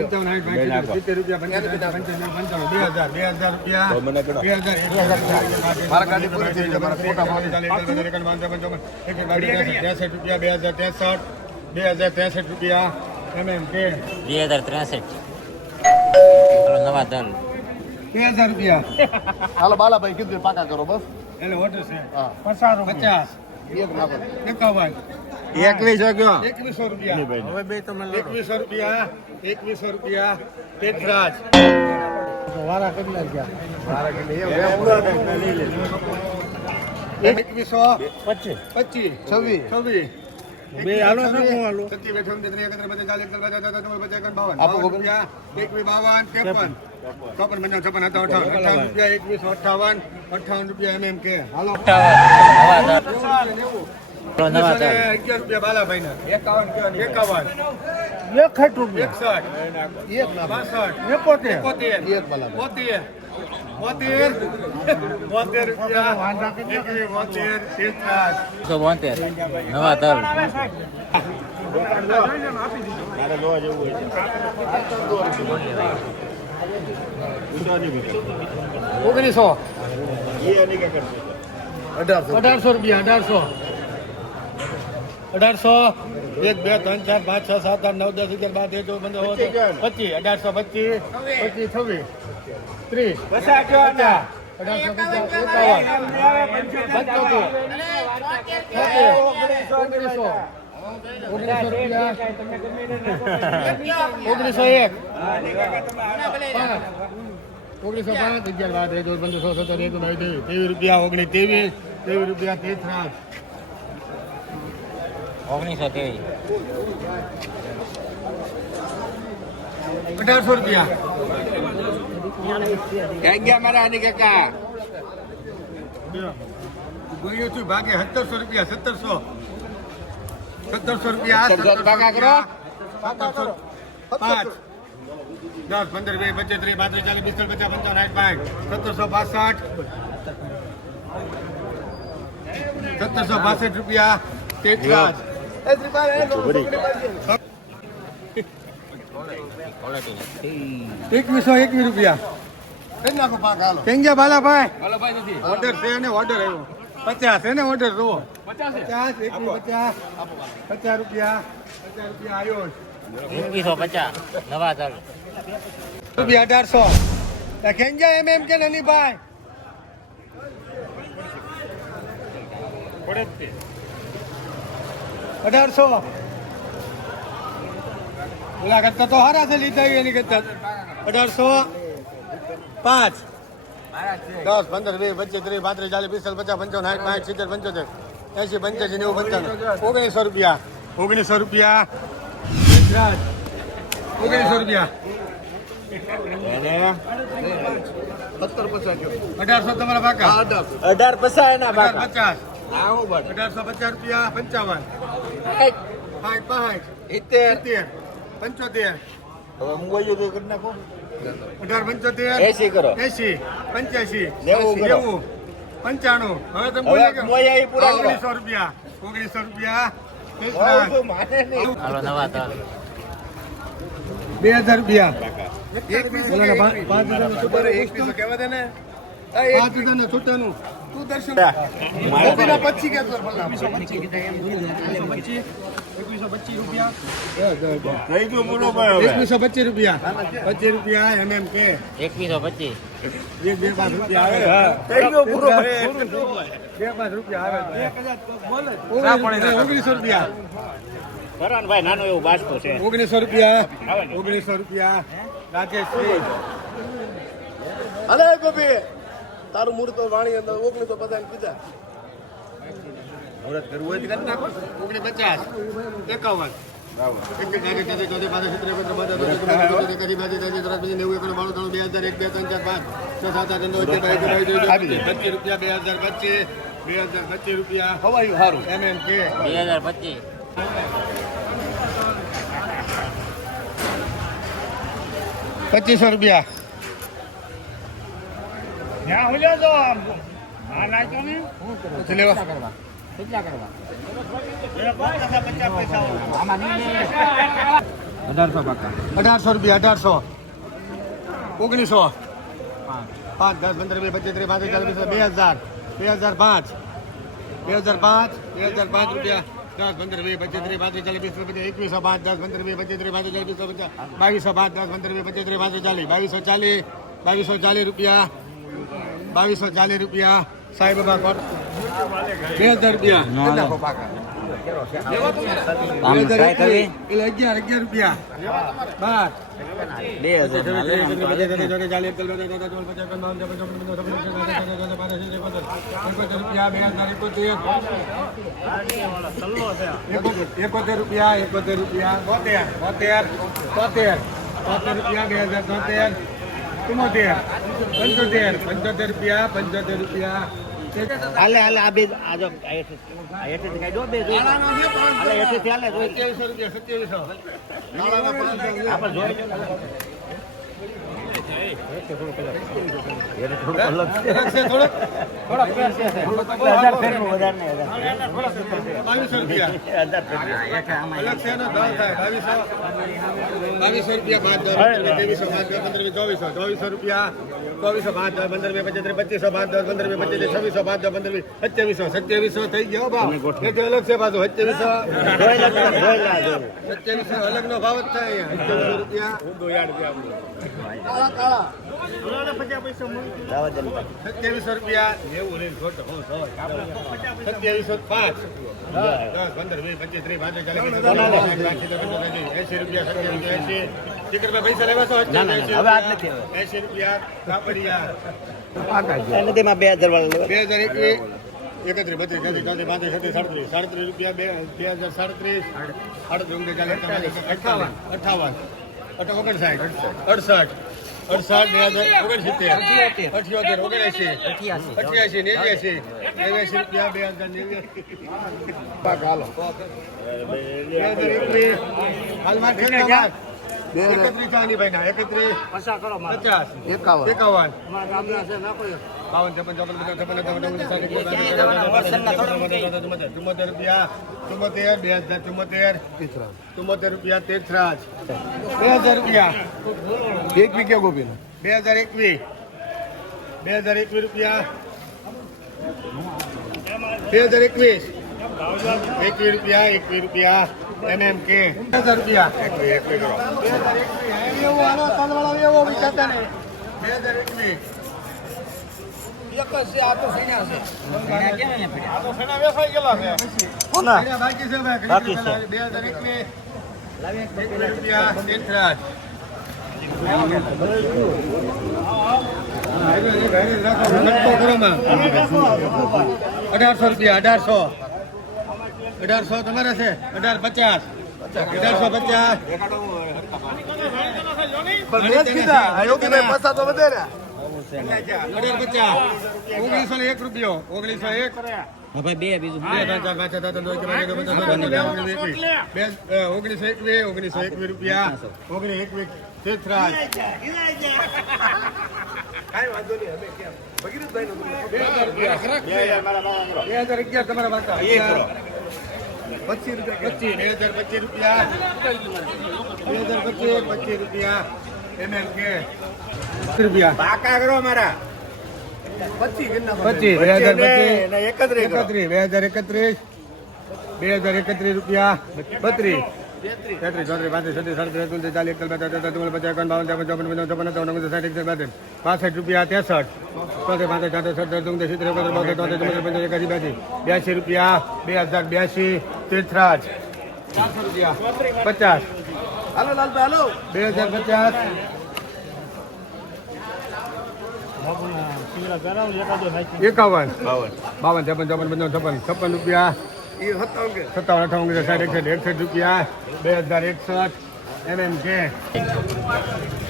બે હજાર. ત્રેસઠ રૂપિયા બે હજાર ત્રેસઠ બે હજાર ત્રેસઠ રૂપિયા. એમ એમ કે બે હજાર ત્રેસઠ. નવા દલ. બે હજાર રૂપિયા. હાલો બાલાભાઈ કીધું પાકા કરો બસ. એટલે ઓર્ડર છે. હા. પચાસ પચાસ. એકાવન. એકવીસ વાગ્યો એકવીસો રૂપિયા. હવે બે તમે એકવીસો રૂપિયા એકવીસો રૂપિયા પેટરાજ. વારા કેટલા ગયા એકવીસો પચીસ. પચીસ. છવ્વીસ. છવ્વીસ. બે હાલો ને હું હાલો. સત્તી બેઠો ને ત્રી એકત્ર બધા ચાલીસ એકત્ર બધા ચાલીસ બધા પચાસ એકર બાવન. આપો બાવન ગોવિંદ. રૂપિયા એકવીસ બાવન ત્રેપન. ચોપન પંચાવન છપ્પન હતા અઠાવન. અઠાવન રૂપિયા એકવીસ અઠાવન અઠાવન રૂપિયા એમ એમ કે. હાલો. નવા દલ નવા દલ અગિયાર રૂપિયા બાલાભાઈ ના એકાવન એકાવન એકસઠ રૂપિયા એકસઠ એક નાખો બાસઠ એકોતેર એકોતેર એક બાલાભાઈ બોતેર બોતેર બોતેર રૂપિયા એકવીસ બોતેર તેત્રાસ એકસો બોતેર નવા દલ મારે જોવા જેવું હોય ઓગણીસો છે એ એની કે કરશે અઢારસો અઢારસો રૂપિયા અઢારસો અઢારસો એક બે ત્રણ ચાર પાંચ છ સાત આઠ નવ દસ અગિયાર બાર તેર ચૌદ પંદર સોળ સત્તર, પચીસ અઢારસો પચીસ પચીસ છવ્વીસ ત્રીસ પચાસ અઢારસો પચાસ એકાવન પંચોતેર છોતેર, ઓગણીસો ઓગણીસો રૂપિયા ઓગણીસો એક પાંચ ઓગણીસો પાંચ અગિયાર બાર તેર ચૌદ પંદર સોળ સત્તર એક બાવીસ ત્રેવીસ ત્રેવીસ રૂપિયા ઓગણીસ ત્રેવીસ ત્રેવીસ રૂપિયા તેત્રાસ. ઓગણીસો ત્રેવીસ અઢારસો રૂપિયા ક્યાં ગયા મારા આની કાકા ગોળીઓ છું ભાગે સત્તરસો રૂપિયા સત્તરસો સત્તરસો રૂપિયા સત્તરસો પાકા કરો. સત્તરસો પાંચ દસ પંદર વીસ પચીસ ત્રીસ પાંત્રીસ ચાલીસ પિસ્તાલીસ પચાસ પંચાવન સાઠ પાંચ સત્તરસો બાસઠ સત્તરસો બાસઠ રૂપિયા તેત્રાસ એકવીસો એકવીસ રૂપિયા. કઈ નાખો પાકા હાલો કેમ ગયા બાલાભાઈ ઓર્ડર છે ને ઓર્ડર આવ્યો. પચાસ એને ઓર્ડર જુઓ. પચાસ પચાસ. પચાસ રૂપિયા. પચાસ રૂપિયા આવ્યો એકવીસો પચાસ. નવા રૂપિયા અઢારસો. ખેંજા એમ એમ કે નાની ભાઈ અઢારસો. ઓલા કરતા તો હારા છે લીધા એની કરતા. અઢારસો પાંચ. દસ પંદર વીસ પચીસ ત્રીસ પાંત્રીસ ચાલીસ પિસ્તાલીસ પચાસ પંચાવન સાઠ પાંચ સિત્તેર પંચોતેર એસી પંચ્યાસી નેવું પંચાવન. ઓગણીસો રૂપિયા. ઓગણીસો રૂપિયા. ગુજરાત ઓગણીસો રૂપિયા. સત્તર પચાસ અઢારસો તમારા પાકા? અઢાર પચાસ એના અઢાર પચાસ. આવું અઢારસો પચાસ રૂપિયા પંચાવન. પાંચ. પાંચ ઇત્તેર પંચોતેર. હવે હું બોલ્યું તો કરી નાખો. અઢાર પંચોતેર. એસી કરો. એસી પંચ્યાસી નેવું નેવું પંચાણું. હવે તમે. ઓગણીસો રૂપિયા ઓગણીસો બે હજાર રૂપિયા? પાંચ હજાર કહેવા દે ને. એકવીસો પચીસ રૂપિયા. પચીસ રૂપિયા. એમ એમ કે. એકવીસો પચીસ. બે બે પાંચ રૂપિયા. બે પાંચ રૂપિયા આવે ઓગણીસો રૂપિયા. ભાઈ નાનો એવો બાસ્કો છે. ઓગણીસો રૂપિયા. ઓગણીસો રૂપિયા. રાજેશભાઈ અલે ગોપી. તારું મૂળ તો વાણી અંદર ઓગણીસો પચાસ કીધા. મુહૂર્ત કરવું હોય તો કરી નાખો. ઓગણી પચાસ. એકાવન. પચીસો રૂપિયા. બે હજાર પચીસ બે હજાર પચીસ રૂપિયા હવાયું સારું એમ એમ કે બે હજાર પચીસ પચીસો રૂપિયા પછી લેવા અઢારસો પાકા અઢારસો રૂપિયા અઢારસો ઓગણીસો પાંચ દસ પંદર વીસ પચીસ ત્રીસ પાંત્રીસ ચાલીસ પિસ્તાલીસ, બે હજાર બે હજાર પાંચ બે હજાર પાંચ બે હજાર પાંચ રૂપિયા દસ પંદર વીસ પચીસ ત્રીસ પાંત્રીસ ચાલીસ પિસ્તાલીસ પચાસ એકવીસો પાંચ દસ પંદર વીસ પચીસ ત્રીસ પાંત્રીસ ચાલીસ પિસ્તાલીસ પચાસ બાવીસો પાંચ દસ પંદર વીસ પચીસ ત્રીસ પાંત્રીસ ચાલીસ બાવીસો ચાલીસ બાવીસો ચાલીસ રૂપિયા બાવીસો ચાલીસ રૂપિયા સાહેબ બાબા કોટ બે હજાર રૂપિયા એકોતેર રૂપિયા એકોતેર રૂપિયા બોતેર બોતેર બોતેર બોતેર રૂપિયા બે હજાર તોતેર ચુમ્મોતેર પંચોતેર પંચોતેર રૂપિયા પંચોતેર રૂપિયા. હાલે હાલે આ બે આ જો હેઠે- બે જોઈ. હાલે જોઈ. સત્યાવીસો રૂપિયા સત્યાવીસો. આપણે જોઈ પાંચ ત્રેવીસો પાંચ ચોવીસો ચોવીસો રૂપિયા ચોવીસો પાંચ દસ પંદર પચીસ પચીસો પાંચ દસ પંદર પચીસ છવ્વીસો પાંચ પંદર સત્યાવીસો સત્યાવીસો થઈ ગયો ભાવ એટલે અલગ છે પાછું સત્યાવીસો. સત્યાવીસો અલગ નો ભાવ જ થાય રૂપિયા. સત્યાવીસો રૂપિયા નેવું લઈને ખોટો હું સો. સત્યાવીસો પાંચ દસ પંદર વીસ પચીસ ત્રીસ પાંત્રીસ ચાલીસ એસી રૂપિયા સત્યાવીસો એસી ચિકનમાં પૈસા લેવા છો ના, ના, ના, હવે આજ નથી હવે. એસી રૂપિયા કાપડિયા એ નથી એમાં બે હજાર વાળા લેવા. બે હજાર એકવીસ એકત્રીસ બત્રીસ તેત્રીસ ચોત્રીસ પાંત્રીસ છત્રીસ સાડત્રીસ સાડત્રીસ રૂપિયા બે બે હજાર સાડત્રીસ સાડત્રીસ ઓગણીસ ચાલીસ અઠાવન અઠાવન અઠ ઓગણસાઠ. અડસઠ. અડસઠ બે હજાર ઓગણસિત્તેર. અઠ્યોતેર. ઓગણએંસી અઠ્યાસી. નેવ્યાસી. નેવ્યાસી રૂપિયા બે હજાર નેવ્યાસી. બે હજાર. એકવીસ હાલમાં એકત્રીસ એકત્રીસ. પચાસ એકાવન. એકાવન. બાવન છપ્પન ચોપન પચાસ છપ્પન ચુમ્મોતેર રૂપિયા ચુમ્મોતેર બે હજાર ચુમ્મોતેર ચુમ્મોતેર રૂપિયા તેત્રાજ બે હજાર રૂપિયા. એક વીઘા ગોપી બે હજાર એકવીસ. બે હજાર એકવીસ રૂપિયા. બે હજાર એકવીસ. એકવીસ રૂપિયા એકવીસ રૂપિયા. એમ એમ કે બે હજાર રૂપિયા. એકવીસ એકવીસ કરો બે હજાર એકવીસ. એવો હાલો તલવાળો એવો વિચારતા ને બે હજાર એકવીસ. અઢારસો રૂપિયા અઢારસો અઢારસો તમારે છે અઢાર પચાસ અઢારસો પચાસ અઢાર એક રૂપિયો ઓગણીસો એક હવે બે બીજું ઓગણીસ એકવીસ ઓગણીસો એકવીસ રૂપિયા ઓગણીસ એકવીસ તેત્રાજ બે હજાર અગિયાર તમારા બાકા પચીસ રૂપિયા. બે હજાર પચીસ રૂપિયા. બે હજાર પચીસ પચીસ રૂપિયા. એમ એમ કે. રૂપિયા પાકા કરો મારા પચીસ બે હજાર પચીસ એકત્રીસ કરો. એકત્રીસ બે હજાર એકત્રીસ બે હજાર એકત્રીસ રૂપિયા બત્રીસ તેત્રીસ ચોત્રીસ પાંત્રીસ છત્રીસ સાડત્રીસ અડત્રીસ ચાલીસ એકતાલીસ બેતાલીસ તેતાલીસ ચુમ્માલીસ પચાસ એકાવન બાવન ત્રેપન ચોપન પંચાવન છપ્પન સત્તાવન ઓગણસાઠ સાઠ એકસઠ બાસઠ બાસઠ રૂપિયા ત્રેસઠ ચોત્રીસ પાંત્રીસ છત્રીસ સત્તર ચૌદ સિત્તેર એકોતેર બોતેર તોતેર ચુમ્મોતેર પંચોતેર એકાસી બ્યાસી બ્યાસી રૂપિયા બે હજાર બ્યાસી તેત્રાજ ચારસો રૂપિયા પચાસ હાલો લાલભાઈ હાલો બે હજાર પચાસ એકાવન. બાવન, છપ્પન ચોપન પંચાવન, છપ્પન. છપ્પન રૂપિયા. સત્તાવન, અઠાવન સાઠ, એકસઠ એકસઠ રૂપિયા. બે હજાર એકસઠ. એમ એમ કે.